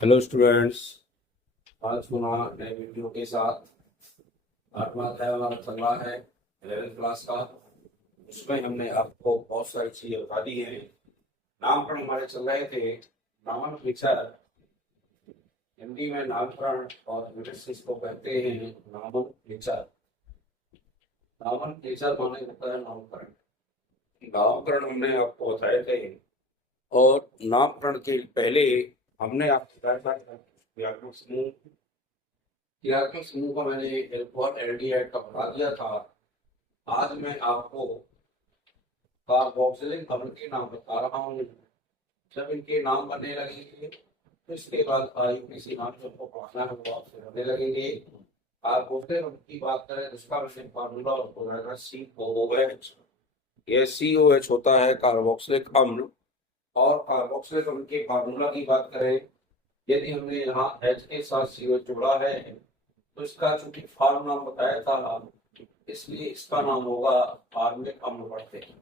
Hello students. आज सुना नए वीडियो के साथ। आठवां अध्याय हमारा चल रहा है 11th क्लास का। उसमें हमने आपको बहुत सारी चीजें बता दी हैं। नामकरण हमारे चल रहे थे। नामन विचार हिंदी में नामकरण और इंग्लिश में इसको कहते हैं नामन विचार। नामन विचार माने होता है नामकरण। नामकरण हमने आपको बताए थे और नामकरण के पहले हमने आपको बताया था व्याकरण समूह। व्याकरण समूह का मैंने एल्कोहल एल्डिहाइड का बता दिया था। आज मैं आपको कार्बोक्सिलिक अम्ल के नाम बता रहा हूँ। जब इनके नाम बनने लगेंगे तो इसके बाद किसी नाम जो आपको पढ़ना है वो आपसे बनने लगेंगे। कार्बोक्सिलिक अम्ल की बात करें तो उसका मैंने फार्मूला आपको रहेगा COOH। यह COH होता है कार्बोक्सिलिक अम्ल। और कार्बोक्सिलिक अम्ल के फार्मूला की बात करें, यदि हमने यहाँ H के साथ COH जोड़ा है तो इसका चूंकि फार्म नाम बताया था इसलिए इसका नाम होगा फार्मिक अम्ल पढ़ते हैं।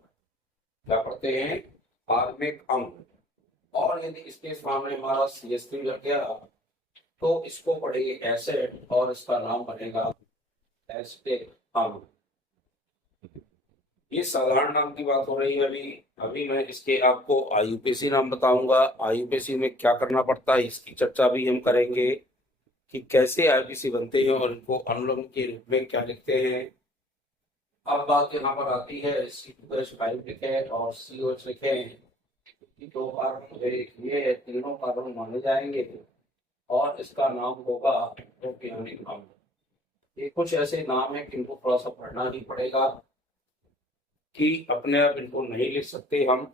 क्या पढ़ते हैं? फार्मिक अम्ल। और यदि इसके सामने हमारा CH3 लग गया तो इसको पढ़ेंगे एसिड और इसका नाम बनेगा एसिटिक अम्ल। ये साधारण नाम की बात हो रही है। अभी अभी मैं इसके आपको IUPAC नाम बताऊंगा। IUPAC में क्या करना पड़ता है इसकी चर्चा भी हम करेंगे कि कैसे IUPAC बनते हैं और इनको अनुलग्न के रूप में क्या लिखते हैं। अब बात यहाँ पर आती है C2H5 लिखे और COH लिखे। दो कार्बन ये तीनों कार्बन माने जाएंगे और इसका नाम होगा प्रोपियोनिक अम्ल। ये कुछ ऐसे नाम है कि इनको थोड़ा सा पढ़ना ही पड़ेगा कि अपने आप इनको नहीं लिख सकते हम,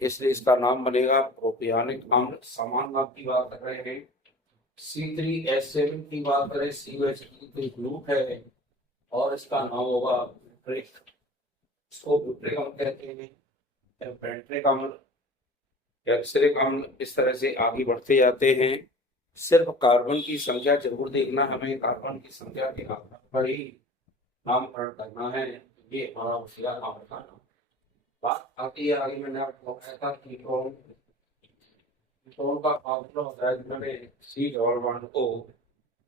इसलिए इसका नाम बनेगा प्रोपियोनिक अम्ल। समान नाम की बात कर रहे हैं। C3H7 की बात करें, COH की ग्रुप है और इसका नाम होगा ब्यूट्रिक। इसको ब्यूट्रिक अम्ल कहते हैं। पेंट्रिक अम्ल, कैप्सरिक अम्ल, इस तरह से आगे बढ़ते जाते हैं। सिर्फ कार्बन की संख्या जरूर देखना, हमें कार्बन की संख्या के आधार पर ही नामकरण करना है। ये हमारा होशियार नाम का नाम। बात आती है आगे, मैंने आपको बताया था कीटोन। कीटोन का फार्मूला होता है जिसमें C डबल बॉन्ड को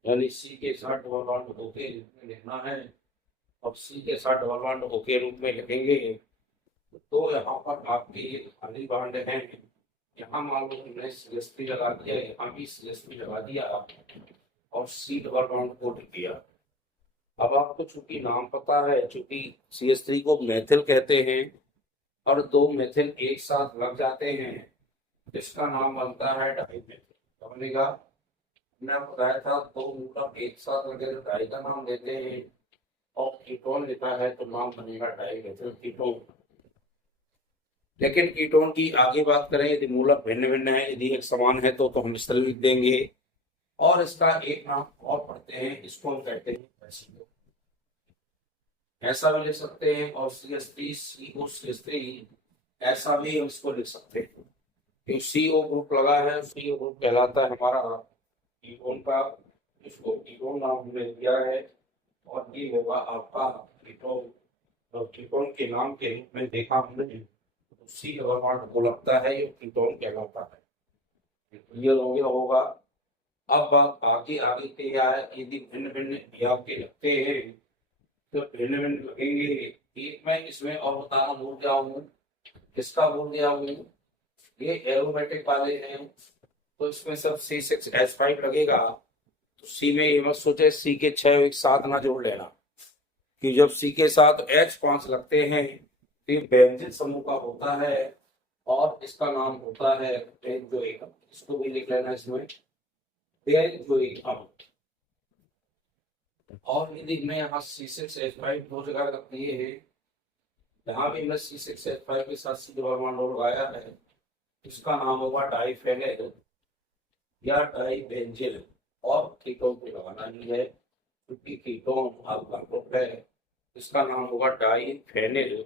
यानी C के साथ डबल बॉन्ड O के रूप में लिखना है। अब C के साथ डबल बॉन्ड O के रूप में लिखेंगे तो यहाँ पर आपके ये खाली बॉन्ड है। यहाँ मान लो हमने CH3 लगा दिया, यहाँ भी CH3 लगा दिया और C डबल बॉन्ड को लिख दिया। अब आपको चूंकि नाम पता है, चूंकि CH3 को मेथिल कहते हैं और दो मेथिल एक साथ लग जाते हैं, इसका नाम बनता है डाइमेथिल। क्या बनेगा? हमने आपको बताया था दो मूलक एक साथ लगे तो डाई का नाम देते हैं और कीटोन लिखा है तो नाम बनेगा डाइमेथिल कीटोन। लेकिन कीटोन की आगे बात करें, यदि मूलक भिन्न भिन्न है, यदि एक समान है तो हम इस तरह लिख देंगे। और इसका एक नाम और पढ़ते हैं, इसको हम कहते हैं एसिडो। ऐसा भी लिख सकते हैं और CH3 COCH3 ऐसा भी हम इसको लिख सकते हैं। क्योंकि CO ग्रुप लगा है, CO ग्रुप कहलाता है हमारा कीटोन का। इसको कीटोन नाम हमने दिया है और ये होगा आपका कीटोन। और कीटोन के नाम के रूप में देखा हमने C डबल बॉन्ड को लगता है, ये कीटोन कहलाता है। क्लियर हो गया होगा। अब आगे आगे क्या है, यदि भिन्न भिन्न आपके लगते हैं तो भिन्न भिन्न लगेंगे। एक मैं इसमें और बताना भूल गया हूँ, किसका भूल गया हूँ, ये एरोमेटिक वाले हैं तो इसमें सब C6H5 लगेगा। तो C में ये मत सोचे C के 6 एक साथ ना जोड़ लेना, कि जब C के साथ H5 लगते हैं तो ये बेंजीन समूह का होता है और इसका नाम होता है बेंजोइक अम्ल। इसको भी लिख लेना इसमें, बेंजोइक अम्ल। और यदि मैं यहाँ C6H5 दो जगह रख दिए हैं, यहाँ भी मैं C6H5 के साथ C डबल बॉन्ड लगाया है, इसका नाम होगा डाइफेनिल या डाइबेंजिल। और कीटोन को लगाना ही है क्योंकि कीटोन आपका ग्रुप है, इसका नाम होगा डाइफेनिल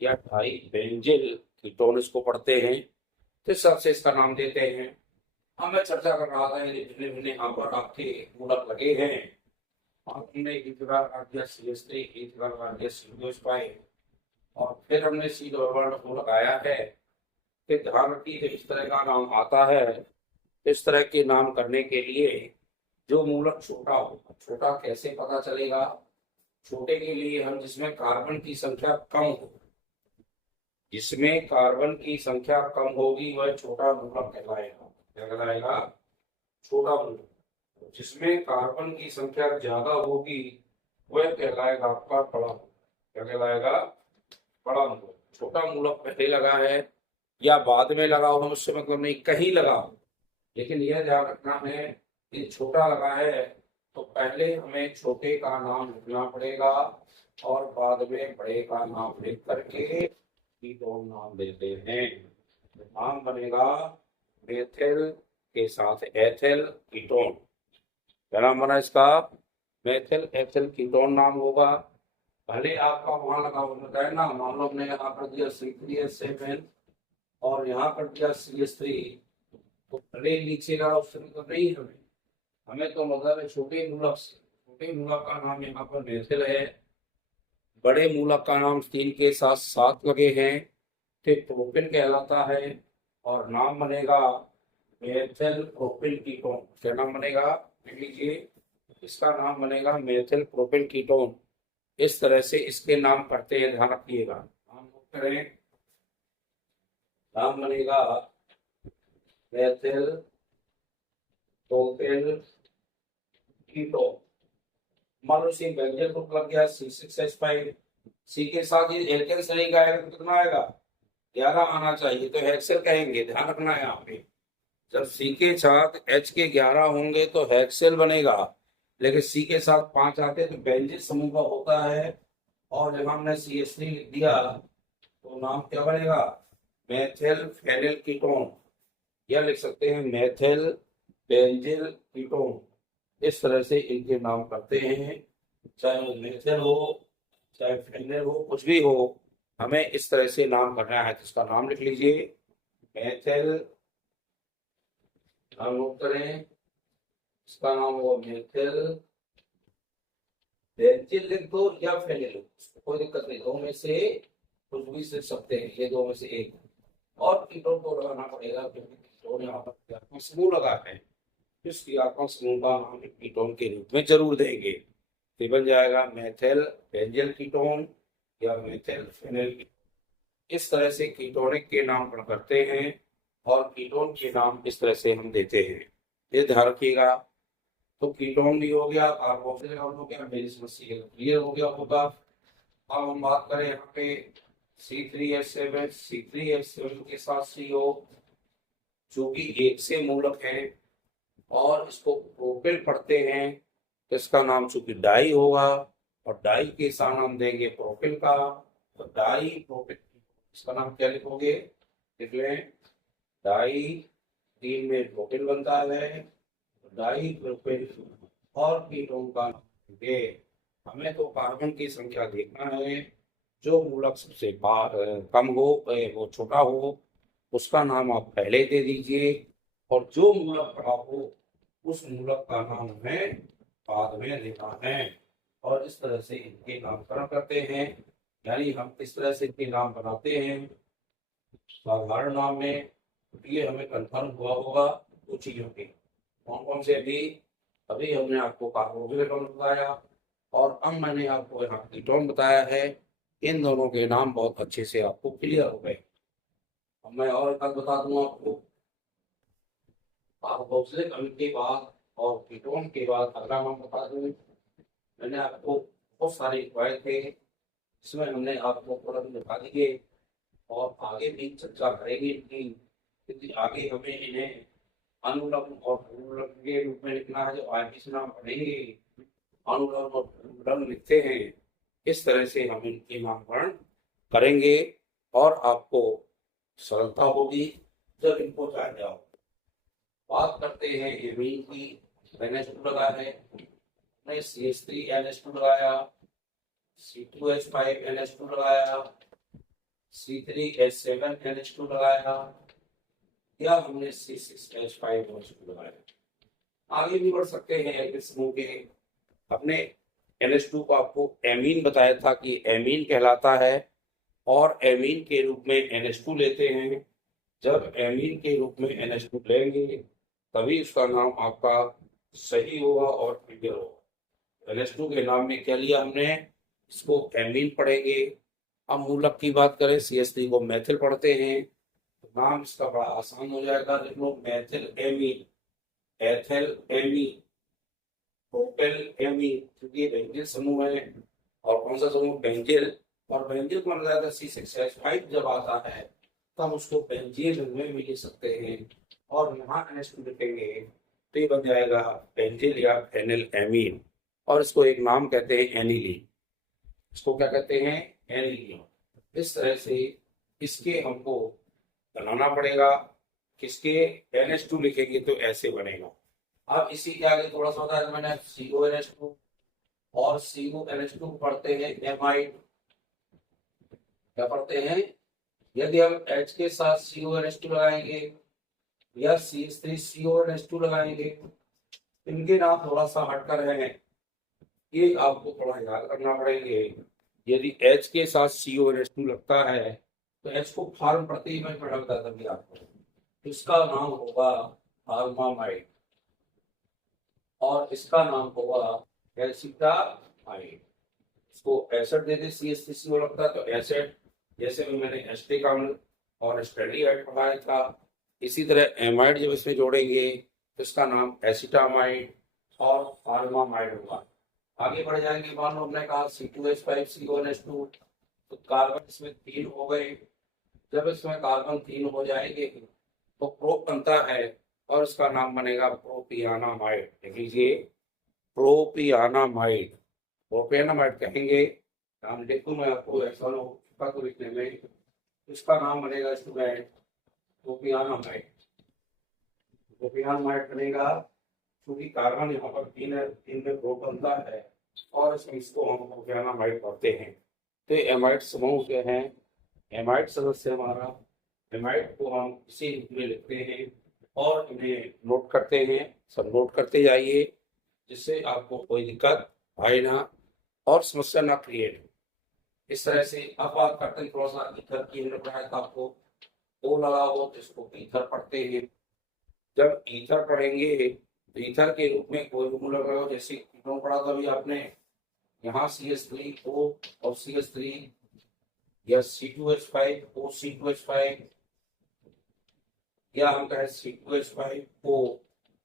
या डाइबेंजिल कीटोन इसको पढ़ते हैं। तो इस सबसे इसका नाम देते हैं। हम मैं चर्चा कर रहा था यदि भिन्न भिन्न यहाँ पर आपके मूलक लगे हैं, हमने एक जगह लगा दिया CH3, एक जगह लगा दिया COH5 और फिर हमने C डबल बॉन्ड को लगाया है। फिर ध्यान रखिए जब इस तरह का नाम आता है इस तरह के नाम करने के लिए जो मूलक छोटा हो, छोटा कैसे पता चलेगा? छोटे के लिए हम जिसमें कार्बन की संख्या कम हो, जिसमें कार्बन की संख्या कम होगी वह छोटा मूलक कहलाएगा। क्या कहलाएगा? छोटा मूलक। जिसमें कार्बन की संख्या ज्यादा होगी वह कहलाएगा आपका बड़ा मूलक। क्या कहलाएगा? बड़ा मूलक। छोटा मूलक पहले लगा है या बाद में लगा हो उससे मतलब नहीं, कहीं लगा हो, लेकिन यह ध्यान रखना है कि छोटा लगा है तो पहले हमें छोटे का नाम लिखना पड़ेगा और बाद में बड़े का नाम लिख करके कीटोन नाम देते हैं। नाम बनेगा मेथिल के साथ एथिल कीटोन। क्या नाम बना इसका? मेथिल एथिल कीटोन नाम होगा। पहले आपका वहां लगा होता है ना, मान लो हमने यहाँ कर दिया C3H7 और यहाँ कर दिया CH3, तो भले नीचेगा उससे तो नहीं, हमें हमें तो मतलब है छोटे मूलक से। छोटे मूलक का नाम यहाँ पर मेथिल है, बड़े मूलक का नाम 3 के साथ 7 लगे हैं तो प्रोपिल कहलाता है और नाम बनेगा मेथिल प्रोपिल कीटोन। क्या नाम बनेगा? लिख लीजिए, इसका नाम बनेगा मेथिल प्रोपिल कीटोन। इस तरह से इसके नाम पढ़ते हैं, ध्यान रखिएगा। नाम करें, नाम बनेगा मेथिल प्रोपिल कीटोन। मान लो सी बेंजीन ग्रुप लग गया C6H5, सी के साथ ये एल्केन श्रेणी का आएगा तो कितना आएगा? 11 आना चाहिए, तो हेक्सेल कहेंगे। ध्यान रखना है यहाँ पे, जब सी के साथ H के 11 होंगे तो हेक्सेल बनेगा, लेकिन सी के साथ 5 आते तो बेंजीन समूह का होता है। और जब हमने CH3 लिख दिया तो नाम क्या बनेगा? मेथिल फेनिल कीटोन, या लिख सकते हैं मेथिल बेंजिल कीटोन। इस तरह से इनके नाम करते हैं, चाहे वो मेथिल हो चाहे फेनिल हो, कुछ भी हो, हमें इस तरह से नाम करना है। तो इसका नाम लिख लीजिए, मेथिल, नाम नोट करें, इसका नाम होगा मेथिल बेंजिल लिख दो या फेनिल लिख दो, कोई दिक्कत नहीं, दो में से कुछ भी लिख सकते हैं, ये दो में से एक। और कीटोन को लगाना पड़ेगा क्योंकि कीटोन यहाँ पर समूह लगा है, इस क्रियात्मक समूह का नाम कीटोन के रूप में जरूर देंगे। तो बन जाएगा मेथिल बेंजिल कीटोन या मेथिल फेनिल कीटोन। इस तरह से कीटोनिक के नाम करते हैं और कीटोन के नाम इस तरह से हम देते हैं, ये ध्यान रखिएगा। तो कीटोन भी हो गया, कार्बोक्सिलिक अम्ल हो गया, मेरी समस्या क्लियर हो गया होगा। अब हम बात करें यहाँ पे C3H7 के साथ CO, जो कि एक से मूलक है और इसको प्रोपिल पढ़ते हैं, तो इसका नाम चूंकि डाई होगा और डाई के साथ हम देंगे प्रोपिल का, तो डाई प्रोपिल। इसका नाम क्या लिखोगे? लिख लें, डाई, 3 में प्रोपिल बनता है, डाई प्रोपिल। और कीटोन का नाम देंगे, हमें तो कार्बन की संख्या देखना है, जो मूलक सबसे कम हो वो छोटा हो उसका नाम आप पहले दे दीजिए, और जो मूलक बड़ा हो उस मूलक का नाम हमें बाद में लेना है। और इस तरह से इनके नामकरण करते हैं, यानी हम इस तरह से इनके नाम बनाते हैं साधारण नाम में। ये हमें कंफर्म हुआ होगा कुछ चीजों के, कौन कौन से? अभी हमने आपको कार्बोक्सिलिक अम्ल बताया और अब मैंने आपको यहाँ कीटोन बताया है। इन दोनों के नाम बहुत अच्छे से आपको क्लियर हो गए। अब मैं और एक बात बता दूं आपको, कार्बोक्सिलिक अम्ल के बाद और कीटोन के बाद अगला नाम बता दूं, मैंने आपको बहुत सारे पढ़ाए थे, इसमें हमने आपको थोड़ा दिखा दिए और आगे भी चर्चा करेंगे इनकी, क्योंकि आगे हमें इन्हें अनुलग्न और पूर्वलग्न के रूप में लिखना है। जो आगे नाम पढ़ेंगे अनुलग्न और पूर्वलग्न लिखते हैं, इस तरह से हम इनके नामकरण करेंगे और आपको सरलता होगी जब इनको जान जाओ। बात करते हैं एमीन की। NH2 लगा है, CH3NH2 लगाया, C2H5NH2 लगाया, C3H7NH2 लगाया, या हमने C6H5NH2 लगाया। आगे भी बढ़ सकते हैं एल्किल समूह के। अपने NH2 को आपको एमीन बताया था कि एमीन कहलाता है और एमीन के रूप में NH2 लेते हैं। जब एमीन के रूप में NH2 लेंगे तभी उसका नाम आपका सही होगा और क्लियर होगा। NH2 के नाम में क्या लिया हमने, इसको एमीन पढ़ेंगे। अब मूलक की बात करें, CH3 को मैथिल पढ़ते हैं, तो नाम इसका बड़ा आसान हो जाएगा, लिख लो methyl amine, ethyl amine, propyl amine, क्योंकि ये बेंजील समूह है। और कौन सा समूह, बेंजील। और बेंजील को जाता है C6H5 जब आता है तब उसको बेंजील में भी लिख सकते हैं, और यहाँ NH2 लिखेंगे तो ये बन जाएगा बेंजील या फेनिल एमीन। और इसको एक नाम कहते हैं एनिलीन। इसको क्या कहते हैं, एनिलीन। इस तरह से इसके हमको बनाना पड़ेगा। किसके, NH2 लिखेंगे तो ऐसे बनेगा। अब इसी के आगे थोड़ा सा बताया मैंने, CONH2 और CONH2 पढ़ते हैं एमाइड। क्या पढ़ते हैं, यदि हम H के साथ CONH2 लगाएंगे या CH3CONH2 लगाएंगे, इनके नाम थोड़ा सा हटकर हैं, ये आपको थोड़ा याद करना पड़ेंगे। यदि H के साथ CONH2 लगता है तो H को फॉर्म प्रति में पढ़ा था तभी आपको, इसका नाम होगा फार्मामाइड और इसका नाम होगा एसिटामाइड। इसको एसिड दे दे, CH3CO लगता है तो एसिड, जैसे भी मैंने एस्टिक अम्ल और स्टैंडियाइड पढ़ाया था। इसी तरह एमाइड जब इसमें जोड़ेंगे तो इसका नाम एसिटामाइड और फार्मामाइड होगा। आगे बढ़ जाएंगे, मान लो हमने कहा C2H5CONH2, तो कार्बन इसमें 3 हो गए। जब इसमें कार्बन 3 हो जाएंगे तो प्रोप बनता है और इसका नाम बनेगा प्रोपियानामाइड। देख लीजिए, प्रोपियानामाइड, प्रोपियानामाइड कहेंगे। नाम देखो मैं आपको ऐसा लोग तो लिखने में, इसका नाम बनेगा स्टूडेंट प्रोपियानामाइड। प्रोपियानामाइड बनेगा क्योंकि कार्बन यहाँ पर 3 है, 3 में प्रोप बनता है और इसको हम प्रोपियानामाइड कहते हैं। तो ये एमाइड समूह के हैं, एमाइड सदस्य हमारा। एमाइड को हम इसी रूप में लिखते हैं और इन्हें नोट करते हैं, सब नोट करते जाइए, जिससे आपको कोई दिक्कत आए ना और समस्या ना क्रिएट हो। इस तरह से अब बात करते हैं थोड़ा सा ईथर की। हमने पढ़ाया था आपको ओ लगा हो जिसको ईथर पढ़ते हैं। जब ईथर पढ़ेंगे तो ईथर के रूप में कोई भी मूलक लगाओ, जैसे कीटोन पढ़ा था अभी आपने, यहाँ CH3O और CH3 या C2H5O C2H5, या हम कहें C2H5O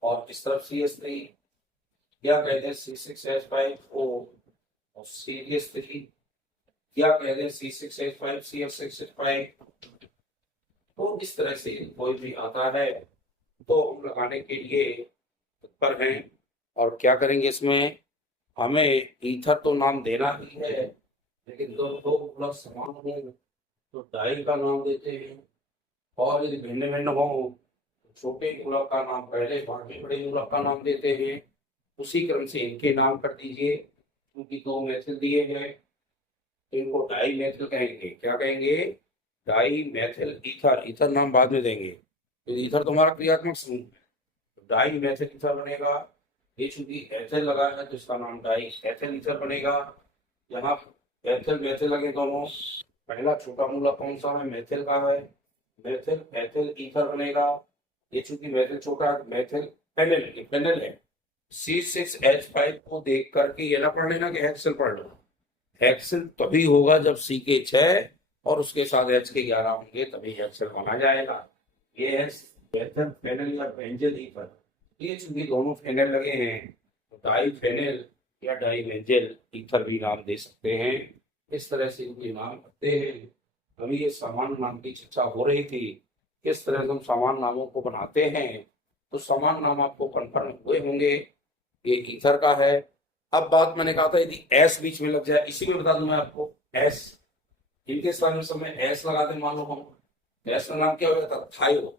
और इस तरफ CH3, या कहते हैं C6H5O और CH3, या कहते हैं C6H5 CF6H5। तो इस तरह से कोई भी आता है तो हम लगाने के लिए तत्पर हैं। और क्या करेंगे, इसमें हमें ईथर तो नाम देना ही है, लेकिन दो दो मूलक समान हो तो डाई का नाम देते हैं, और यदि भिन्न भिन्न हो तो छोटे मूलक का नाम पहले, बाकी बड़े मूलक का नाम देते हैं। उसी क्रम से इनके नाम कर दीजिए, क्योंकि 2 मैथिल दिए हैं तो इनको डाई मैथिल कहेंगे। क्या कहेंगे, डाई मैथिल ईथर। ईथर नाम बाद में देंगे, तो ईथर तुम्हारा क्रियात्मक समूह है, तो डाई मैथिल ईथर बनेगा। ये चूंकि एथिल लगा है तो इसका नाम डाई एथिल ईथर बनेगा। यहाँ एथिल मैथिल लगे दोनों, पहला छोटा मूलक कौन सा है, मैथिल का है, मैथिल एथिल ईथर बनेगा। ये चूंकि मैथिल छोटा है, मैथिल पेनिल, पेनिल है। C6H5 को देख करके ये ना पढ़ लेना कि हेक्सेल पढ़ लो। हेक्सेल तभी होगा जब C के 6 और उसके साथ H के 11 होंगे, तभी हेक्सेल माना जाएगा। ये है मैथिल फेनिल या बेंजील ईथर। ये चूंकि दोनों फेनिल लगे हैं तो डाई फेनिल या डाई बेंजील ईथर भी नाम दे सकते हैं। इस तरह से इनके नाम रखते हैं। अभी ये सामान्य नाम की चर्चा हो रही थी, किस तरह से हम सामान्य नामों को बनाते हैं, तो सामान्य नाम आपको कन्फर्म हुए होंगे। ये ईथर का है। अब बात मैंने कहा था यदि एस बीच में लग जाए, इसी में बता दूं मैं आपको, एस, इनके स्थान में समय एस लगा दें, मान लो हम, एस का नाम क्या हो जाता, थायो।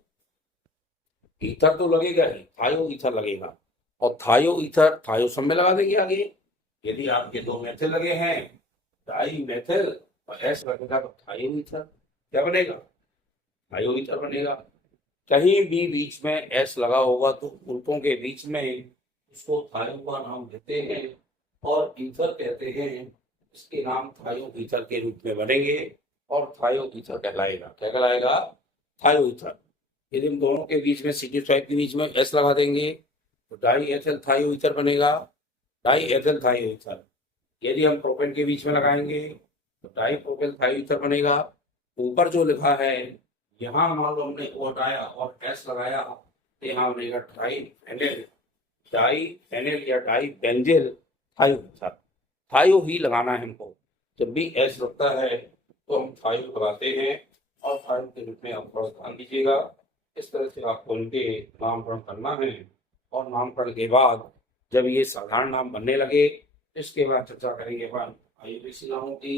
ईथर तो लगेगा ही, थायो ईथर लगेगा, और थायो ईथर थायो सब में लगा देंगे आगे। यदि आपके 2 मैथिल लगे हैं, डाई मैथिल, और एस लगेगा तो थायो ईथर। क्या बनेगा, थायो ईथर बनेगा। कहीं भी बीच में एस लगा होगा तो ग्रुपों के बीच में उसको थायो का नाम देते हैं और ईथर कहते हैं। इसके नाम थायो ईथर के रूप में बनेंगे और थायो ईथर कहलाएगा। क्या कहलाएगा, थायो ईथर। यदि हम दोनों के बीच में CH5 के बीच में S लगा देंगे तो डाई एथिल थायोईथर बनेगा, डाई एथिल थायोईथर। यदि हम प्रोपेन के बीच में लगाएंगे तो डाई प्रोपेन थायोईथर बनेगा। ऊपर जो लिखा है यहाँ मान लो हमने O हटाया और S लगाया तो यहाँ बनेगा डाई फेनिल, डाई फेनिल या डाई बेंजिल थायोईथर। थायो ही लगाना है हमको। जब भी S लगता है तो हम थायो लगाते हैं और थायो के रूप में आप थोड़ा ध्यान दीजिएगा। इस तरह से आपको उनके नामकरण करना है और नामकरण के बाद जब ये साधारण नाम बनने लगे इसके बाद चर्चा करेंगे अपन IUPAC नामों की।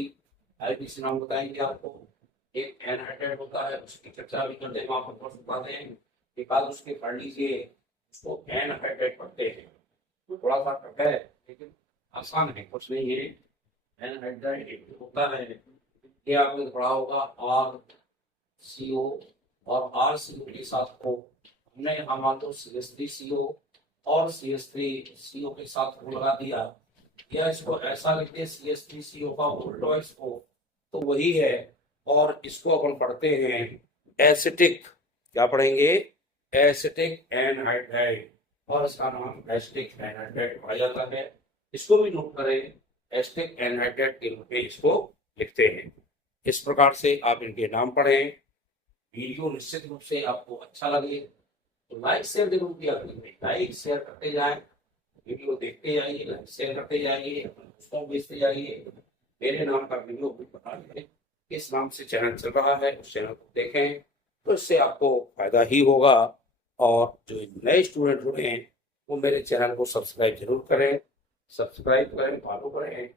IUPAC नाम बताएंगे आपको। एक एनहाइड्रेट होता है उसकी चर्चा भी करते हैं, वहां पर प्रश्न बताते हैं। एक आध उसके पढ़ लीजिए, उसको एनहाइड्रेट पढ़ते हैं। तो थोड़ा सा टफ है लेकिन आसान है, कुछ नहीं है। एनहाइड्रेट होता है, ये आपने पढ़ा होगा RCO और RCO के साथ को हमने यहाँ मान लो CH3CO और CH3CO के साथ को लगा दिया, या इसको ऐसा लिखते CH3CO का उल्टा इसको, तो वही है। और इसको अपन पढ़ते हैं एसिटिक, क्या पढ़ेंगे? एसिटिक एनहाइड्राइड, और इसका नाम एसिटिक एनहाइड्राइड पढ़ा जाता है। इसको भी नोट करें, एसिटिक एनहाइड्राइड के रूप में इसको लिखते हैं। इस प्रकार से आप इनके नाम पढ़ें। वीडियो निश्चित रूप से आपको अच्छा लगे तो लाइक शेयर जरूर किया करिए, लाइक शेयर करते जाएं, वीडियो देखते जाइए, लाइक शेयर करते जाइए, उसको भेजते जाइए। मेरे नाम का वीडियो भी बना है, किस नाम से चैनल चल रहा है उस चैनल को देखें तो इससे आपको फायदा ही होगा। और जो नए स्टूडेंट जुड़े हैं वो मेरे चैनल को सब्सक्राइब जरूर करें, सब्सक्राइब करें, फॉलो करें,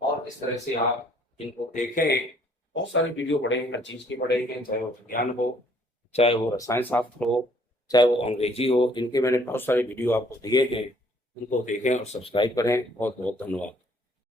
और इस तरह से आप इनको देखें। बहुत सारी वीडियो पढ़ेंगे, हर चीज़ की पढ़ेंगे, चाहे वो विज्ञान हो, चाहे वो रसायन शास्त्र हो, चाहे वो अंग्रेजी हो। इनके मैंने बहुत सारे वीडियो आपको दिए हैं, उनको देखें और सब्सक्राइब करें। बहुत बहुत धन्यवाद।